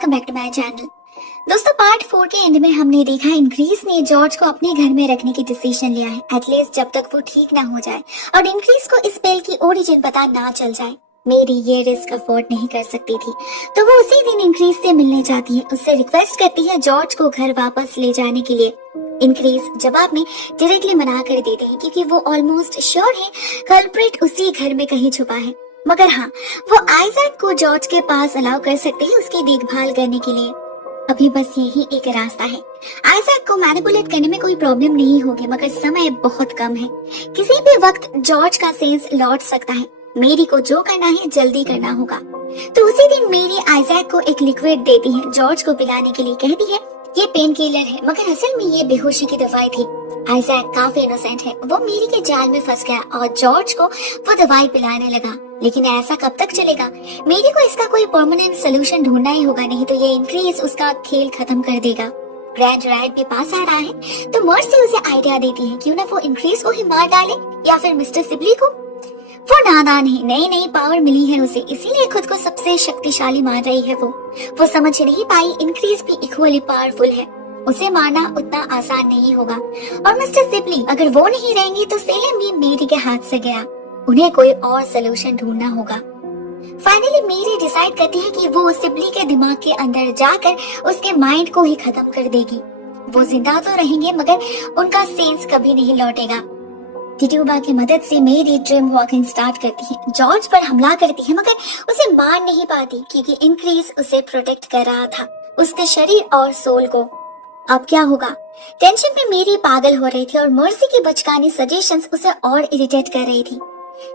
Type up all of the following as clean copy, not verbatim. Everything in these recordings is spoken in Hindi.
Welcome back to my channel. दोस्तों, पार्ट 4 के एंड में हमने देखा इंक्रीज ने जॉर्ज को अपने घर में रखने की डिसीजन लिया है, एटलीस्ट जब तक वो ठीक ना हो जाए और इंक्रीज को इस स्पेल की ओरिजिन पता ना चल जाए। मेरी ये रिस्क अफोर्ड नहीं कर सकती थी, तो वो उसी दिन इंक्रीज से मिलने जाती है, उससे रिक्वेस्ट करती है जॉर्ज को घर वापस ले जाने के लिए। इंक्रीज जवाब में डायरेक्टली मना कर देते हैं क्योंकि वो ऑलमोस्ट श्योर है कल्प्रिट उसी घर में कहीं छुपा है। मगर हाँ, वो आइजैक को जॉर्ज के पास अलाउ कर सकते हैं उसकी देखभाल करने के लिए। अभी बस यही एक रास्ता है। आइजैक को मैनिपुलेट करने में कोई प्रॉब्लम नहीं होगी, मगर समय बहुत कम है। किसी भी वक्त जॉर्ज का सेंस लौट सकता है। मेरी को जो करना है जल्दी करना होगा। तो उसी दिन मेरी आइजैक को एक लिक्विड देती है जॉर्ज को पिलाने के लिए। कहती है ये पेन किलर है, मगर असल में ये बेहोशी की दवाई थी। आइजैक काफी इनोसेंट है, वो मेरी के जाल में फंस गया और जॉर्ज को वो दवाई पिलाने लगा। लेकिन ऐसा कब तक चलेगा? मेरी को इसका कोई परमानेंट सोल्यूशन ढूंढना ही होगा, नहीं तो ये इंक्रीज उसका खेल खत्म कर देगा। ग्रैंड राइड भी पास आ रहा है, तो मर्सी उसे आइडिया देती है क्यों ना वो इंक्रीज को ही मार डाले या फिर मिस्टर सिबली को। वो नादान है, नई नई पावर मिली है उसे, इसीलिए खुद को सबसे शक्तिशाली मान रही है। वो समझ नहीं पाई इंक्रीज भी इक्वली पावरफुल है, उसे मारना उतना आसान नहीं होगा। और मिस्टर सिबली अगर वो नहीं रहेंगे तो सेलेम भी मेरी के हाथ से गया, उन्हें कोई और सोल्यूशन ढूंढना होगा। फाइनली मेरी डिसाइड करती है कि वो सिबली के दिमाग के अंदर जाकर उसके माइंड को ही खत्म कर देगी। वो जिंदा तो रहेंगे मगर उनका सेंस कभी नहीं लौटेगा। टिट्यूबा की मदद से मेरी ड्रीम वॉकिंग स्टार्ट करती है, जॉर्ज पर हमला करती है मगर उसे मार नहीं पाती क्योंकि इंक्रीज उसे प्रोटेक्ट कर रहा था, उसके शरीर और सोल को। अब क्या होगा? टेंशन में मेरी पागल हो रही थी और मर्सी की बचकानी सजेशंस उसे और इरिटेट कर रही थी।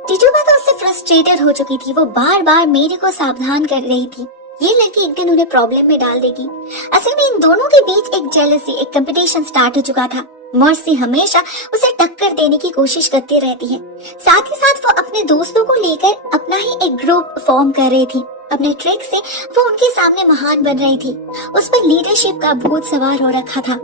टिट्यूबा तो उससे फ्रस्ट्रेटेड हो चुकी थी, वो बार बार मेरी को सावधान कर रही थी ये लड़की एक दिन उन्हें प्रॉब्लम में डाल देगी। असल में इन दोनों के बीच एक जेलसी, एक कंपटीशन स्टार्ट हो चुका था। मर्सी हमेशा उसे टक्कर देने की कोशिश करती रहती है, साथ ही साथ वो अपने दोस्तों को लेकर अपना ही एक ग्रुप फॉर्म कर रही थी। अपने ट्रिक से वो उनके सामने महान बन रही थी। उस पर लीडरशिप का भूत सवार हो रखा था।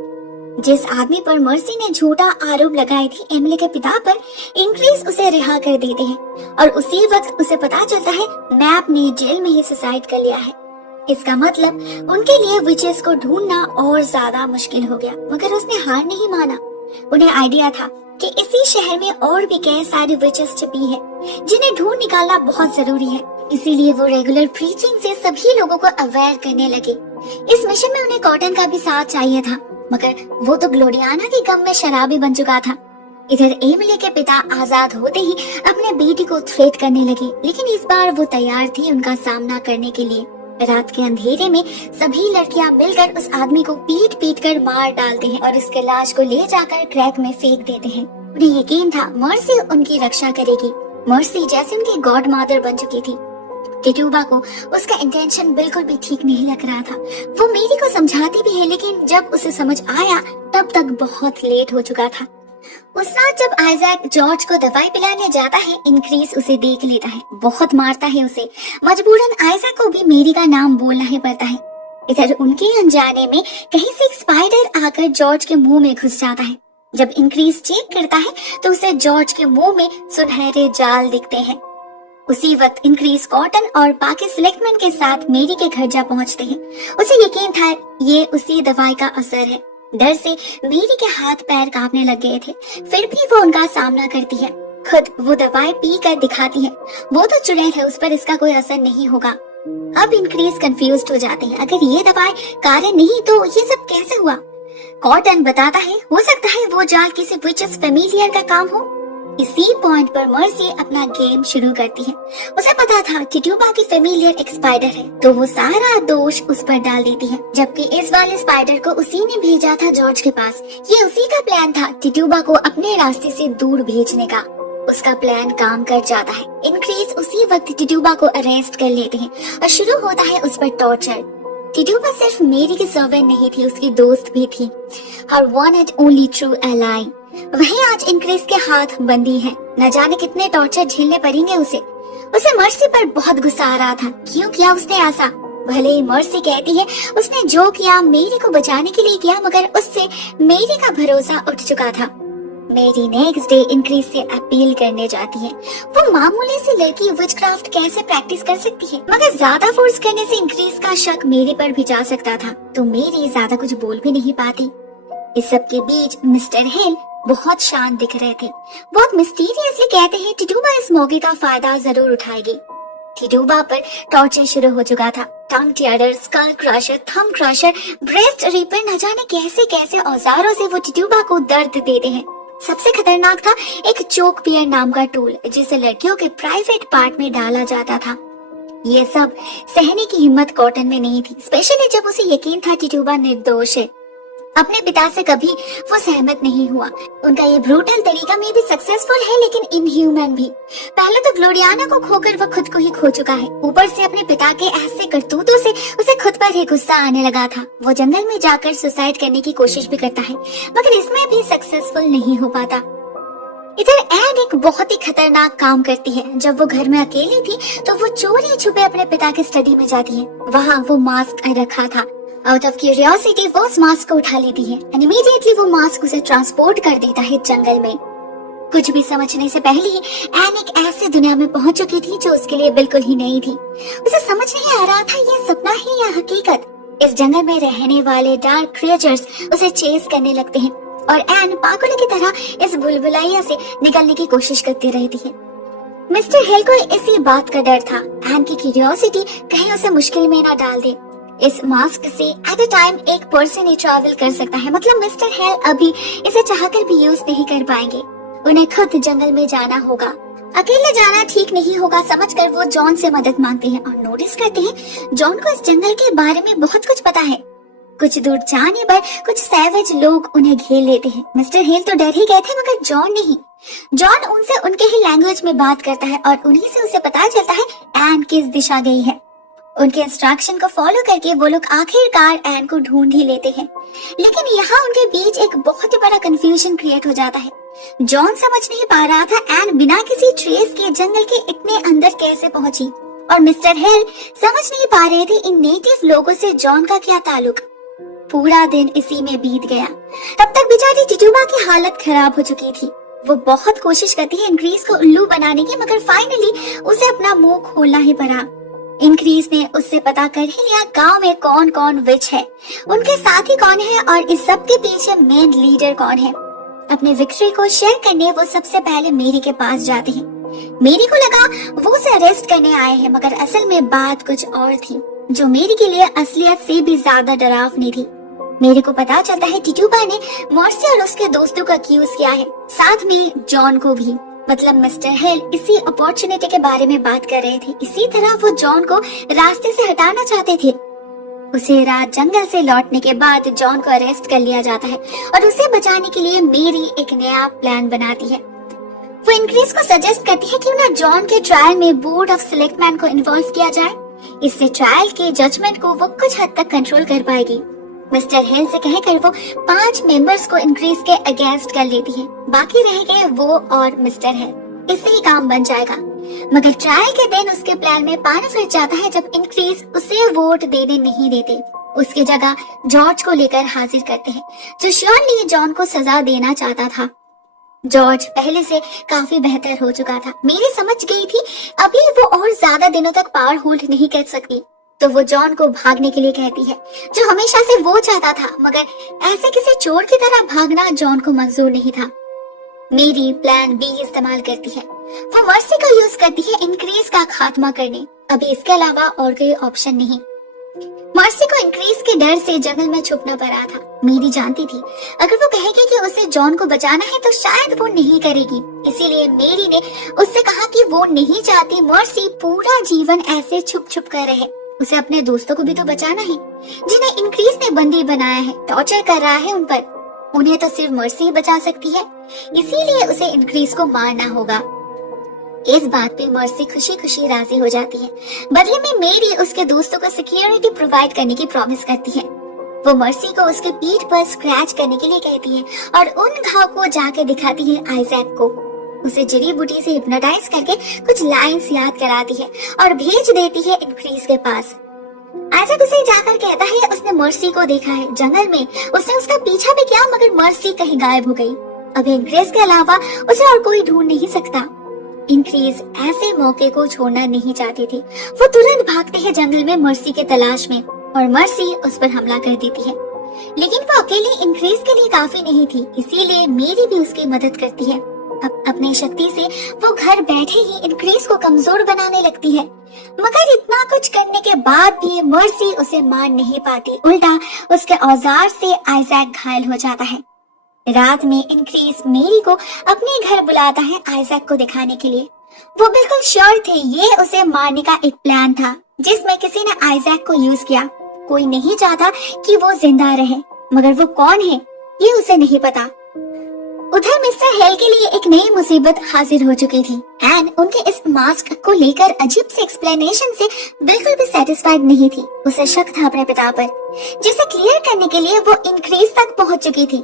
जिस आदमी पर मर्सी ने झूठा आरोप लगाए थी, एमिली के पिता पर, इंक्रीज उसे रिहा कर देते हैं और उसी वक्त उसे पता चलता है मैप ने जेल में ही सुसाइड कर लिया है। इसका मतलब उनके लिए विचेस को ढूंढना और ज्यादा मुश्किल हो गया, मगर उसने हार नहीं माना। उन्हें आइडिया था कि इसी शहर में और भी कई सारी विचेस छिपी है जिन्हें ढूंढ निकालना बहुत जरूरी है। इसीलिए वो रेगुलर प्रीचिंग से सभी लोगों को अवेयर करने लगे। इस मिशन में उन्हें कॉटन का भी साथ चाहिए था, मगर वो तो ग्लोरियाना के गम में शराबी बन चुका था। इधर एमिली के पिता आजाद होते ही अपने बेटी को थ्रेट करने लगे, लेकिन इस बार वो तैयार थी उनका सामना करने के लिए। रात के अंधेरे में सभी लड़कियां मिलकर उस आदमी को पीट पीट कर मार डालते हैं और उसके लाश को ले जाकर क्रैक में फेंक देते हैं। उन्हें यकीन था मर्सी उनकी रक्षा करेगी। मर्सी जैसे उनकी गॉड मदर बन चुकी थी। टिट्यूबा को उसका इंटेंशन बिल्कुल भी ठीक नहीं लग रहा था। वो मेरी को समझाती भी है, लेकिन जब उसे समझ आया तब तक बहुत लेट हो चुका था। उस रात जब आइजैक जॉर्ज को दवाई पिलाने जाता है, इंक्रीज उसे देख लेता है, बहुत मारता है उसे। मजबूरन आइजैक को भी मेरी का नाम बोलना ही पड़ता है। इधर उनके अनजाने में कहीं से एक स्पाइडर आकर जॉर्ज के मुंह में घुस जाता है। जब इंक्रीज चेक करता है तो उसे जॉर्ज के मुंह में सुनहरे जाल दिखते हैं। उसी वक्त इंक्रीज कॉटन और बाकी सिलेक्टमैन के साथ मेरी के घर जा पहुंचते हैं। उसे यकीन था ये उसी दवाई का असर है। डर से मेरी के हाथ पैर कांपने लग गए थे, फिर भी वो उनका सामना करती है। खुद वो दवाई पी कर दिखाती है। वो तो चुड़ैल है, उस पर इसका कोई असर नहीं होगा। अब इंक्रीज कंफ्यूज्ड हो जाते हैं, अगर ये दवाई कार्य नहीं तो ये सब कैसे हुआ? कॉटन बताता है हो सकता है वो जाल किसी विचेस फेमिलियर का काम हो। इसी पॉइंट पर मर्सी अपना गेम शुरू करती है। उसे पता था टिट्यूबा की फेमिलियर एक स्पाइडर है, तो वो सारा दोष उस पर डाल देती है, जबकि इस वाले स्पाइडर को उसी ने भेजा था जॉर्ज के पास। ये उसी का प्लान था टिट्यूबा को अपने रास्ते से दूर भेजने का। उसका प्लान काम कर जाता है। इंक्रीज उसी वक्त टिट्यूबा को अरेस्ट कर लेते हैं और शुरू होता है उस पर टॉर्चर। टिट्यूबा सिर्फ मेरी की सर्वेंट नहीं थी, उसकी दोस्त भी थी, her one and only true ally. वही आज इंक्रीज के हाथ बंदी है, न जाने कितने टॉर्चर झेलने पड़ेंगे उसे मर्सी पर बहुत गुस्सा आ रहा था। क्यों किया उसने ऐसा? भले ही मर्सी कहती है उसने जो किया मेरी को बचाने के लिए किया, मगर उससे मेरी का भरोसा उठ चुका था। मेरी नेक्स्ट डे इंक्रीज से अपील करने जाती है। वो मामूली सी लड़की विचक्राफ्ट कैसे प्रैक्टिस कर सकती है, मगर ज्यादा फोर्स करने से इंक्रीज का शक मेरी पर भी जा सकता था, तो मेरी ज्यादा कुछ बोल भी नहीं पाती। इस सब के बीच मिस्टर हिल बहुत शांत दिख रहे थे। बहुत मिस्टीरियसली कहते हैं टिटूबा इस मौके का फायदा जरूर उठाएगी। टिटूबा पर टॉर्चर शुरू हो चुका था। Tongue tearer, skull crusher, thumb crusher, breast ripper, न जाने कैसे कैसे औजारों से वो टिटूबा को दर्द देते हैं। सबसे खतरनाक था एक चोक पियर नाम का टूल, जिसे लड़कियों के प्राइवेट पार्ट में डाला जाता था। ये सब सहने की हिम्मत कॉटन में नहीं थी, स्पेशली जब उसे यकीन था टिटूबा निर्दोष है। अपने पिता से कभी वो सहमत नहीं हुआ। उनका ये ब्रूटल तरीका में भी सक्सेसफुल है, लेकिन इनह्यूमन भी। पहले तो ग्लोरियाना को खोकर वो खुद को ही खो चुका है, ऊपर से अपने पिता के ऐसे करतूतों से उसे खुद पर ही गुस्सा आने लगा था। वो जंगल में जाकर सुसाइड करने की कोशिश भी करता है, मगर इसमें भी सक्सेसफुल नहीं हो पाता। इधर एन एक बहुत ही खतरनाक काम करती है। जब वो घर में अकेली थी तो वो चोरी छुपे अपने पिता के स्टडी में जाती है। वहाँ वो मास्क रखा था। आउट ऑफ क्यूरियोसिटी वो उस मास्क को उठा लेती है एंड इमीडिएटली वो मास्क उसे ट्रांसपोर्ट कर देता है जंगल में। कुछ भी समझने से पहले ही एन एक ऐसे दुनिया में पहुंच चुकी थी जो उसके लिए बिल्कुल ही नई थी। उसे समझ नहीं आ रहा था ये सपना ही या हकीकत। इस जंगल में रहने वाले डार्क क्रिएचर्स उसे चेस करने लगते हैं और एन पागलों की तरह इस बुलबुलाइया से निकलने की कोशिश करती रहती है। मिस्टर हिल को इसी बात का डर था, एन की क्यूरियोसिटी कहीं उसे मुश्किल में ना डाल दे। इस मास्क से एट अ टाइम एक पर्सन ही ट्रैवल कर सकता है, मतलब मिस्टर हिल अभी इसे चाहकर भी यूज नहीं कर पाएंगे। उन्हें खुद जंगल में जाना होगा। अकेले जाना ठीक नहीं होगा समझकर वो जॉन से मदद मांगते हैं और नोटिस करते हैं जॉन को इस जंगल के बारे में बहुत कुछ पता है। कुछ दूर जाने पर कुछ सैवेज लोग उन्हें घेर लेते हैं। मिस्टर हिल तो डर ही गए थे, मगर जॉन नहीं। जॉन उनसे उनके ही लैंग्वेज में बात करता है और उन्हीं से उसे पता चलता है एन किस दिशा गई है। उनके इंस्ट्रक्शन को फॉलो करके वो लोग आखिरकार एन को ढूंढ ही लेते हैं, लेकिन यहाँ उनके बीच एक बहुत ही बड़ा कंफ्यूजन क्रिएट हो जाता है। जॉन समझ नहीं पा रहा था एन बिना किसी ट्रेस के जंगल के इतने अंदर कैसे पहुंची, और मिस्टर हिल समझ नहीं पा रहे थे इन नेटिव लोगों से जॉन का क्या ताल्लुक। पूरा दिन इसी में बीत गया। तब तक बेचारी टिटूबा की हालत खराब हो चुकी थी। वो बहुत कोशिश करती है इंक्रीज को उल्लू बनाने की, मगर फाइनली उसे अपना मुंह खोलना ही पड़ा। इंक्रीज ने उससे पता कर ही लिया गांव में कौन कौन विच है, उनके साथी कौन है और इस सब के पीछे मेन लीडर कौन है। अपने विक्ट्री को शेयर करने वो सबसे पहले मेरी के पास जाते हैं। मेरी को लगा वो उसे अरेस्ट करने आए हैं, मगर असल में बात कुछ और थी जो मेरी के लिए असलियत से भी ज्यादा डरावनी थी। मेरे को पता चलता है टिटूबा ने मॉर्सी और उसके दोस्तों को अक्यूज किया है, साथ में जॉन को भी। मतलब मिस्टर हिल इसी अपॉर्चुनिटी के बारे में बात कर रहे थे। इसी तरह वो जॉन को रास्ते से हटाना चाहते थे। उसे रात जंगल से लौटने के बाद जॉन को अरेस्ट कर लिया जाता है और उसे बचाने के लिए मेरी एक नया प्लान बनाती है। वो इंक्रीज को सजेस्ट करती है क्यों ना जॉन के ट्रायल में बोर्ड ऑफ सिलेक्टमैन को इन्वॉल्व किया जाए। इससे ट्रायल के जजमेंट को वो कुछ हद तक कंट्रोल कर पाएगी। मिस्टर हिल से कहकर वो 5 मेंबर्स को इंक्रीज के अगेंस्ट कर लेती है। बाकी रह गए वो और मिस्टर हिल। इससे ही काम बन जाएगा। मगर ट्रायल के दिन उसके प्लान में पानी फिर जाता है जब इंक्रीज उसे वोट देने नहीं देते। उसकी जगह जॉर्ज को लेकर हाजिर करते हैं, जो श्योरली जॉन को सजा देना चाहता था। जॉर्ज पहले से काफी बेहतर हो चुका था। मेरी समझ गई थी अभी वो और ज्यादा दिनों तक पावर होल्ड नहीं कर सकती, तो वो जॉन को भागने के लिए कहती है, जो हमेशा से वो चाहता था, मगर ऐसे किसी चोर की तरह भागना जॉन को मंजूर नहीं था। मेरी प्लान बी इस्तेमाल करती है। वो मर्सी को यूज करती है इंक्रीज का खात्मा करने। अभी इसके अलावा और कोई ऑप्शन नहीं। मर्सी को इंक्रीज के डर से जंगल में छुपना पड़ा था। मेरी जानती थी अगर वो कहेगी कि उसे जॉन को बचाना है तो शायद वो नहीं करेगी। इसीलिए मेरी ने उससे कहा कि वो नहीं चाहती मर्सी पूरा जीवन ऐसे छुप छुप कर रहे। उसे अपने दोस्तों को भी तो बचाना है, जिन्हें इंक्रीज ने बंदी बनाया है, टॉर्चर कर रहा है उन पर। उन्हें तो सिर्फ मर्सी ही बचा सकती है, इसीलिए उसे इंक्रीज को मारना होगा। इस बात पे मर्सी खुशी खुशी राजी हो जाती है। बदले में मेरी उसके दोस्तों को सिक्योरिटी प्रोवाइड करने की प्रॉमिस करती है। वो मर्सी को उसके पीठ पर स्क्रैच करने के लिए कहती है और उन घाव को जाके दिखाती है आइजैक को। उसे जड़ी बूटी से हिप्नोटाइज करके कुछ लाइंस याद कराती है और भेज देती है इंक्रीज के पास। आइजैक उसे जाकर कहता है उसने मर्सी को देखा है जंगल में। उसने उसका पीछा भी किया, मगर मर्सी कहीं गायब हो गई। अब इंक्रीज के अलावा उसे और कोई ढूंढ नहीं सकता। इंक्रीज ऐसे मौके को छोड़ना नहीं चाहती थी। वो तुरंत भागती है जंगल में मर्सी के तलाश में और मर्सी उस पर हमला कर देती है। लेकिन वो अकेली इंक्रीज के लिए काफी नहीं थी, इसीलिए मेरी भी उसकी मदद करती है। अपनी शक्ति से वो घर बैठे ही इंक्रीज को कमजोर बनाने लगती है, मगर इतना कुछ करने के बाद भी मर्सी उसे मार नहीं पाती। उल्टा उसके औजार से आइजैक घायल हो जाता है। रात में इंक्रीज मेरी को अपने घर बुलाता है आइजैक को दिखाने के लिए। वो बिल्कुल श्योर थे ये उसे मारने का एक प्लान था जिसमें किसी ने आइजैक को यूज किया। कोई नहीं चाहता कि वो जिंदा रहे, मगर वो कौन है ये उसे नहीं पता। उधर मिस्टर हेल के लिए एक नई मुसीबत हाजिर हो चुकी थी। एन उनके इस मास्क को लेकर अजीब से एक्सप्लेनेशन से बिल्कुल भी सेटिस्फाइड नहीं थी। उसे शक था अपने पिता पर, जिसे क्लियर करने के लिए वो इंक्रीज तक पहुंच चुकी थी।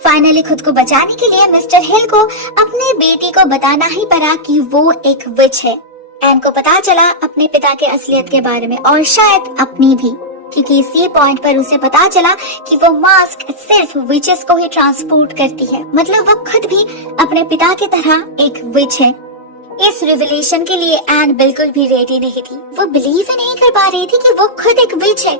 फाइनली खुद को बचाने के लिए मिस्टर हिल को अपने बेटी को बताना ही पड़ा कि वो एक विच है। एन को पता चला अपने पिता के असलियत के बारे में और शायद अपनी भी, क्योंकि इसी पॉइंट पर उसे पता चला कि वो मास्क सिर्फ विचेस को ही ट्रांसपोर्ट करती है, मतलब वो खुद भी अपने पिता की तरह एक विच है। इस रिवलेशन के लिए एन बिल्कुल भी रेडी नहीं थी। वो बिलीव ही नहीं कर पा रही थी कि वो खुद एक विच है।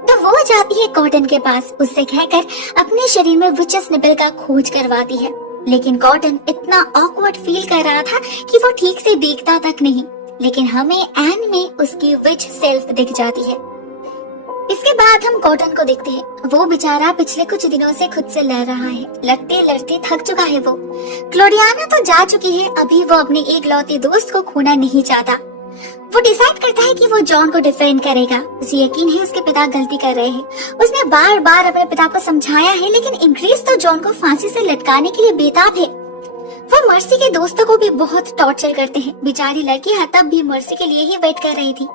तो वो जाती है कॉटन के पास, उससे कहकर अपने शरीर में विचेस निपल का खोज करवाती है। लेकिन कॉटन इतना ऑकवर्ड फील कर रहा था कि वो ठीक से देखता तक नहीं। लेकिन हमें एन में उसकी विच सेल्फ दिख जाती है। इसके बाद हम कॉटन को देखते हैं। वो बेचारा पिछले कुछ दिनों से खुद से लड़ रहा है, लड़ते लड़ते थक चुका है वो। क्लोडियाना तो जा चुकी है, अभी वो अपने एक लौते दोस्त को खोना नहीं चाहता। वो डिसाइड करता है कि वो जॉन को डिफेंड करेगा। उसे यकीन है उसके पिता गलती कर रहे हैं। उसने बार बार अपने पिता को समझाया है, लेकिन इंक्रीज तो जॉन को फांसी से लटकाने के लिए बेताब है। वो मर्सी के दोस्तों को भी बहुत टॉर्चर करते हैं। बेचारी लड़की तब भी मर्सी के लिए ही वेट कर रही थी।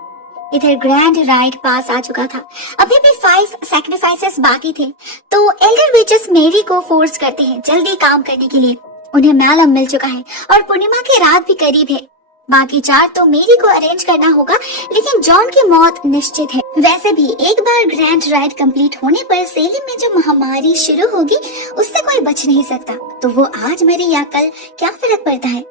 इधर ग्रैंड राइड पास आ चुका था। अभी भी 5 सैक्रिफाइसेस बाकी थे, तो एल्डर विचेस मेरी को फोर्स करते हैं जल्दी काम करने के लिए। उन्हें मैलम मिल चुका है और पूर्णिमा की रात भी करीब है। बाकी 4 तो मेरी को अरेंज करना होगा, लेकिन जॉन की मौत निश्चित है। वैसे भी एक बार ग्रैंड राइड कंप्लीट होने पर सेलिम में जो महामारी शुरू होगी उससे कोई बच नहीं सकता। तो वो आज मरे या कल, क्या फर्क पड़ता है?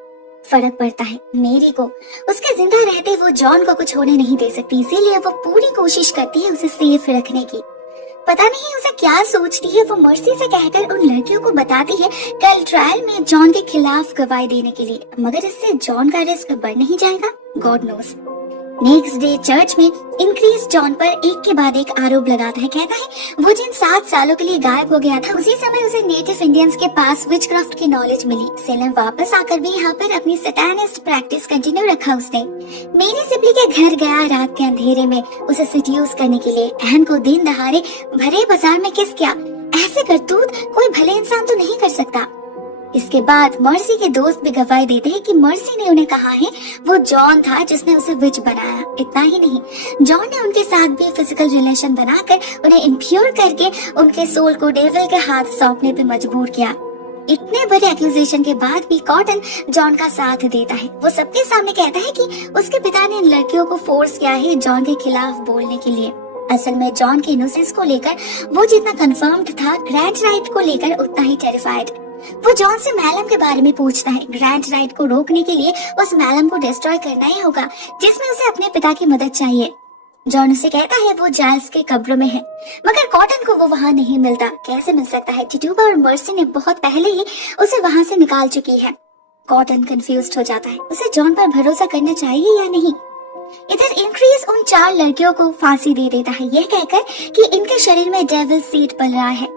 फर्क पड़ता है मेरी को। उसके जिंदा रहते वो जॉन को कुछ होने नहीं दे सकती, इसीलिए वो पूरी कोशिश करती है उसे सेफ रखने की। पता नहीं उसे क्या सोचती है। वो मर्सी से कहकर उन लड़कियों को बताती है कल ट्रायल में जॉन के खिलाफ गवाही देने के लिए, मगर इससे जॉन का रिस्क बढ़ नहीं जाएगा? God knows. Next day church में इंक्रीज जॉन पर एक के बाद एक आरोप लगाता है। कहता है वो जिन 7 सालों के लिए गायब हो गया था, उसी समय उसे नेटिव इंडियंस के पास विचक्राफ्ट की नॉलेज मिली। सेलम वापस आकर भी यहाँ पर अपनी सैटानिस्ट प्रैक्टिस कंटिन्यू रखा उसने। मेरी सिबली के घर गया रात के अंधेरे में उसे सिड्यूस करने के लिए। एन को दिन दहाड़े भरे बाजार में किस किया। ऐसे करतूत कोई भले इंसान तो नहीं कर सकता। इसके बाद मर्सी के दोस्त भी गवाही देते हैं कि मर्सी ने उन्हें कहा है वो जॉन था जिसने उसे विच बनाया। इतना ही नहीं, जॉन ने उनके साथ भी फिजिकल रिलेशन बनाकर उन्हें इम्प्योर करके उनके सोल को डेविल के हाथ सौंपने पे मजबूर किया। इतने बड़े एक्यूजेशन के बाद भी कॉटन जॉन का साथ देता है। वो सबके सामने कहता है कि उसके पिता ने इन लड़कियों को फोर्स किया है जॉन के खिलाफ बोलने के लिए। असल में जॉन के इनोसेंस को लेकर वो जितना कंफर्म्ड था, ग्रैंड राइड को लेकर उतना ही टेरिफाइड। वो जॉन से मैलम के बारे में पूछता है। ग्रैंड राइड को रोकने के लिए उस मैलम को डिस्ट्रॉय करना ही होगा, जिसमें उसे अपने पिता की मदद चाहिए। जॉन उसे कहता है वो जाइल्स के कब्र में है, मगर कॉटन को वो वहाँ नहीं मिलता। कैसे मिल सकता है? टिटूबा और मर्सी ने बहुत पहले ही उसे वहाँ से निकाल चुकी है। कॉटन कंफ्यूज्ड हो जाता है, उसे जॉन पर भरोसा करना चाहिए या नहीं। इधर इंक्रीज उन 4 लड़कियों को फांसी दे देता है, यह कहकर कि इनके शरीर में डेविल सीड पल रहा है।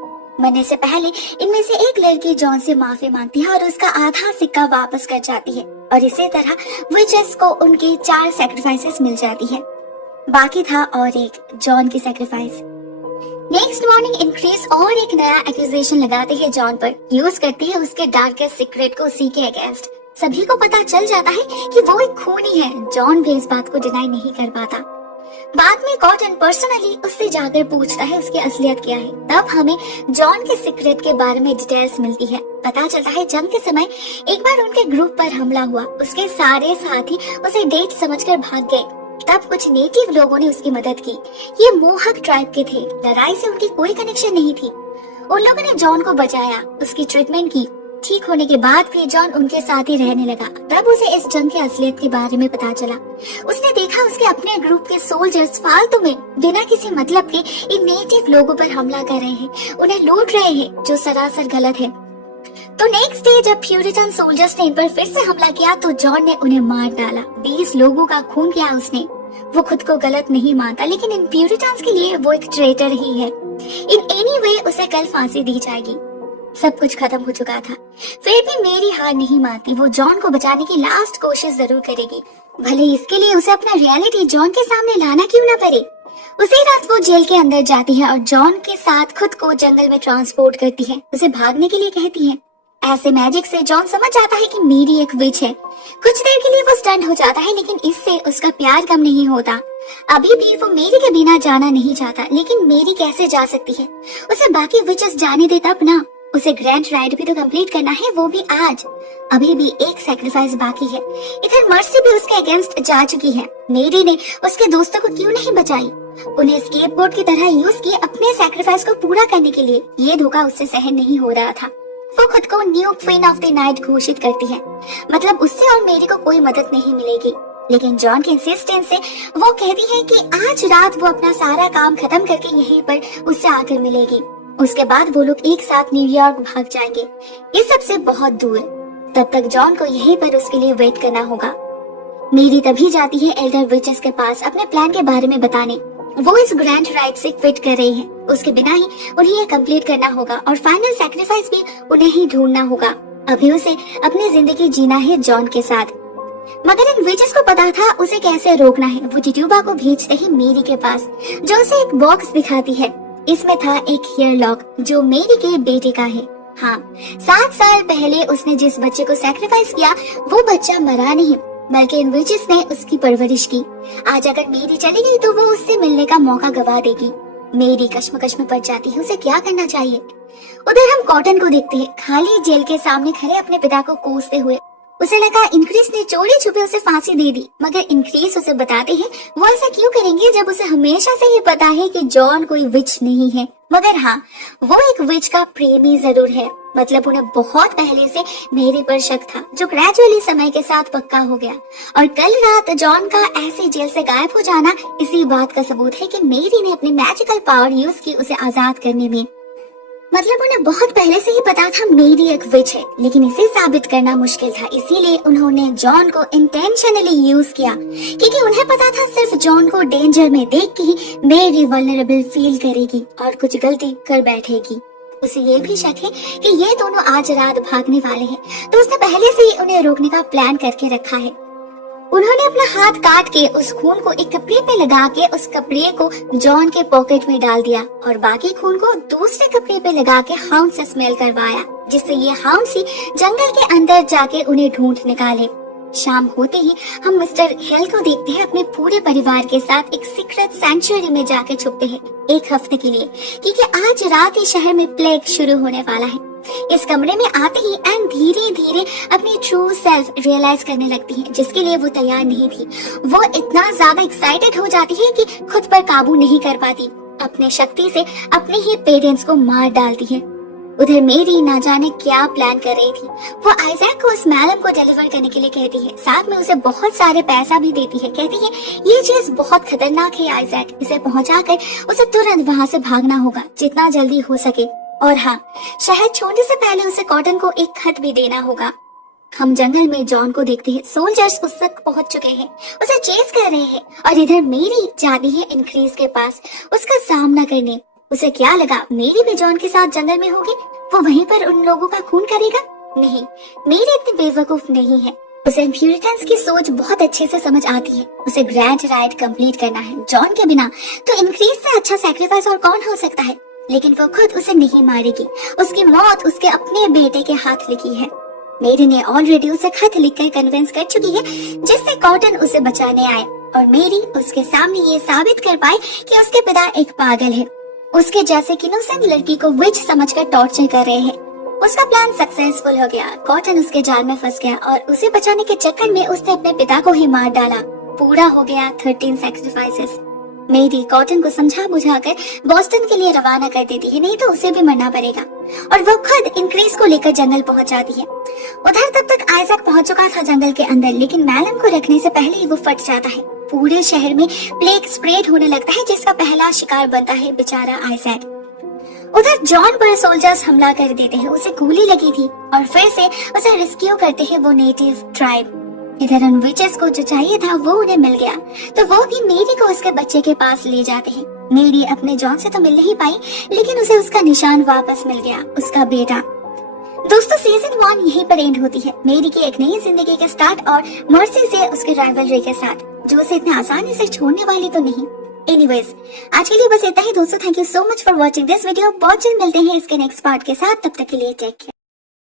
मरने से पहले इनमें से एक लड़की जॉन से माफी मांगती है और उसका आधा सिक्का वापस कर जाती है, और इसी तरह विचेस को उनके 4 सैक्रिफाइसेस मिल जाती है। बाकी था और एक, जॉन की सैक्रिफाइस। नेक्स्ट मॉर्निंग इंक्रीज और एक नया एक्यूजेशन लगाते हैं जॉन पर। यूज करती है उसके डार्केस्ट सीक्रेट को उसी के अगेंस्ट। सभी को पता चल जाता है कि वो एक खूनी है। जॉन भी इस बात को डिनाई नहीं कर पाता। बाद में कॉटन पर्सनली उससे जाकर पूछता है उसकी असलियत क्या है। तब हमें जॉन के सीक्रेट के बारे में डिटेल्स मिलती है। पता चलता है जंग के समय एक बार उनके ग्रुप पर हमला हुआ। उसके सारे साथी उसे डेट समझकर भाग गए। तब कुछ नेटिव लोगों ने उसकी मदद की। ये मोहक ट्राइब के थे, लड़ाई से उनकी कोई कनेक्शन नहीं थी। उन लोगों ने जॉन को बचाया, उसकी ट्रीटमेंट की ठीक होने के बाद भी जॉन उनके साथ ही रहने लगा। तब उसे इस जंग की असलियत के बारे में पता चला। उसने देखा उसके अपने ग्रुप के सोल्जर्स फालतू में बिना किसी मतलब के इन नेटिव लोगों पर हमला कर रहे हैं, उन्हें लूट रहे हैं, जो सरासर गलत है। तो नेक्स्ट डे जब प्यूरिटन सोल्जर्स ने इन पर फिर से हमला किया तो जॉन ने उन्हें मार डाला। 20 लोगों का खून किया उसने। वो खुद को गलत नहीं मानता, लेकिन इन प्यूरिटन्स के लिए वो एक ट्रेटर ही है। इन एनी वे उसे कल फांसी दी जाएगी। सब कुछ खत्म हो चुका था, फिर भी मेरी हार नहीं मानती। वो जॉन को बचाने की लास्ट कोशिश जरूर करेगी, भले इसके लिए उसे अपना रियलिटी जॉन के सामने लाना क्यों ना पड़े। उसी रात वो जेल के अंदर जाती है और जॉन के साथ खुद को जंगल में ट्रांसपोर्ट करती है। उसे भागने के लिए कहती है। ऐसे मैजिक से जॉन समझ जाता है कि मेरी एक विच है। कुछ देर के लिए वो स्टंट हो जाता है, लेकिन इससे उसका प्यार कम नहीं होता। अभी भी वो मेरी के बिना जाना नहीं चाहता, लेकिन मेरी कैसे जा सकती है? उसे बाकी विचेस जाने दे तब ना। उसे ग्रैंड राइड भी तो कंप्लीट करना है, वो भी आज। अभी भी एक सैक्रिफाइस बाकी है। इधर मर्सी भी उसके अगेंस्ट जा चुकी है। मेरी ने उसके दोस्तों को क्यों नहीं बचाई? उन्हें स्केपबोर्ड की तरह यूज किए अपने सैक्रिफाइस को पूरा करने के लिए। ये धोखा उससे सहन नहीं हो रहा था। वो खुद को new queen of the night घोषित करती है, मतलब उससे और मेरी को कोई मदद नहीं मिलेगी। लेकिन जॉन के इंसिस्टेंस से वो कहती है कि आज रात वो अपना सारा काम खत्म करके यहीं पर उससे आकर मिलेगी। उसके बाद वो लोग एक साथ न्यूयॉर्क भाग जाएंगे, ये सबसे बहुत दूर। तब तक जॉन को यहीं पर उसके लिए वेट करना होगा। मेरी तभी जाती है एल्डर विचेस के पास अपने प्लान के बारे में बताने। वो इस ग्रैंड राइड से क्विट कर रही है। उसके बिना ही उन्हें ये कंप्लीट करना होगा और फाइनल सैक्रिफाइस भी उन्हें ही ढूंढना होगा। अभी उसे अपनी जिंदगी जीना है जॉन के साथ। मगर इन विचेस को पता था उसे कैसे रोकना है। वो टिट्यूबा को भेजते ही मेरी के पास, जो उसे एक बॉक्स दिखाती है। इसमें था एक हेयर लॉक जो मेरी के बेटे का है। हाँ, 7 साल पहले उसने जिस बच्चे को सैक्रिफाइस किया वो बच्चा मरा नहीं, बल्कि इन विचेस ने उसकी परवरिश की। आज अगर मेरी चली गई तो वो उससे मिलने का मौका गवा देगी। मेरी कश्मकश में पड़ जाती है, उसे क्या करना चाहिए। उधर हम कॉटन को देखते हैं, खाली जेल के सामने खड़े अपने पिता को कोसते हुए। उसे लगा इनक्रीस ने चोरी छुपे उसे फांसी दे दी, मगर इनक्रीस उसे बताते हैं वो ऐसा क्यों करेंगे जब उसे हमेशा से ही पता है कि जॉन कोई विच नहीं है। मगर हाँ, वो एक विच का प्रेमी जरूर है। मतलब उन्हें बहुत पहले से मेरी पर शक था, जो ग्रेजुअली समय के साथ पक्का हो गया। और कल रात जॉन का ऐसे जेल से गायब हो जाना इसी बात का सबूत है कि मेरी ने अपनी मैजिकल पावर यूज की उसे आजाद करने में। मतलब उन्हें बहुत पहले से ही पता था मेरी एक विच है, लेकिन इसे साबित करना मुश्किल था। इसीलिए उन्होंने जॉन को इंटेंशनली यूज किया, क्योंकि उन्हें पता था सिर्फ जॉन को डेंजर में देख के ही मेरी वल्नरेबल फील करेगी और कुछ गलती कर बैठेगी। उसे ये भी शक है कि ये दोनों आज रात भागने वाले हैं, तो उसने पहले से ही उन्हें रोकने का प्लान करके रखा है। उन्होंने अपना हाथ काट के उस खून को एक कपड़े पे लगा के उस कपड़े को जॉन के पॉकेट में डाल दिया और बाकी खून को दूसरे कपड़े पे लगा के हाउंड से स्मेल करवाया, जिससे ये हाउंड सी जंगल के अंदर जाके उन्हें ढूंढ निकाले। शाम होते ही हम मिस्टर हेल को देखते हैं अपने पूरे परिवार के साथ एक सीक्रेट सैंक्चुअरी में जाके छुपते हैं 1 हफ्ते के लिए, क्योंकि आज रात ही शहर में प्लेग शुरू होने वाला है। इस कमरे में आते ही एन धीरे धीरे अपनी ट्रू सेल्फ रियलाइज करने लगती है, जिसके लिए वो तैयार नहीं थी। वो इतना ज्यादा एक्साइटेड हो जाती है कि खुद पर काबू नहीं कर पाती। अपने शक्ति से अपने ही पेरेंट्स को मार डालती है। उधर मेरी ना जाने क्या प्लान कर रही थी। वो आइजैक को उस मैडम को डिलीवर करने के लिए कहती है, साथ में उसे बहुत सारे पैसा भी देती है। कहती है ये चीज बहुत खतरनाक है आइजैक, इसे पहुंचाकर उसे तुरंत वहाँ से भागना होगा जितना जल्दी हो सके। और हाँ, शहर छोड़ने से पहले उसे कॉटन को एक खत भी देना होगा। हम जंगल में जॉन को देखते हैं। सोल्जर्स उस तक पहुंच चुके हैं, उसे चेस कर रहे हैं और इधर मेरी जाती है इनक्रीस के पास उसका सामना करने। उसे क्या लगा मेरी भी जॉन के साथ जंगल में होगी, वो वहीं पर उन लोगों का खून करेगा? नहीं, मेरी इतनी बेवकूफ नहीं है। उसे प्यूरिटन्स की सोच बहुत अच्छे से समझ आती है। उसे ग्रैंड राइड कंप्लीट करना है जॉन के बिना, तो इनक्रीस से अच्छा सैक्रिफाइस और कौन हो सकता है। लेकिन वो खुद उसे नहीं मारेगी, उसकी मौत उसके अपने बेटे के हाथ लिखी है। मेरी ने ऑलरेडी उसे खत लिखकर कन्विंस कर चुकी है, जिससे कॉटन उसे बचाने आए और मेरी उसके सामने ये साबित कर पाए कि उसके पिता एक पागल है। उसके जैसे इनोसेंट लड़की को विच समझकर टॉर्चर कर रहे हैं। उसका प्लान सक्सेसफुल हो गया। कॉटन उसके जाल में फंस गया और उसे बचाने के चक्कर में उसने अपने पिता को ही मार डाला। पूरा हो गया 13 सैक्रिफाइसेस। मेरी कॉटन को समझा बुझाकर बॉस्टन के लिए रवाना कर देती है, नहीं तो उसे भी मरना पड़ेगा, और वो खुद इंक्रीज को लेकर जंगल पहुंच जाती है। उधर तब तक आइजैक पहुंच चुका था जंगल के अंदर, लेकिन मैलम को रखने से पहले ही वो फट जाता है। पूरे शहर में प्लेग स्प्रेड होने लगता है, जिसका पहला शिकार बनता है बेचारा आइजैक। उधर जॉन पर सोल्जर्स हमला कर देते हैं, उसे गोली लगी थी और फिर से उसे रेस्क्यू करते हैं वो नेटिव ट्राइब। इधर उन विचेस को जो चाहिए था वो उन्हें मिल गया, तो वो भी मेरी को उसके बच्चे के पास ले जाते हैं। मेरी अपने जॉन से तो मिल नहीं पाई, लेकिन उसे उसका निशान वापस मिल गया, उसका बेटा। दोस्तों सीजन 1 यहीं पर एंड होती है, मेरी की एक नई जिंदगी के स्टार्ट और मर्सी से उसके राइवलरी के साथ, जो उसे इतने आसानी से छोड़ने वाली तो नहीं। एनीवेज, आज के लिए बस इतना ही दोस्तों। Thank you so much for watching this video. बहुत जल्द मिलते हैं इसके नेक्स्ट पार्ट के साथ, तब तक के लिए टेक केयर।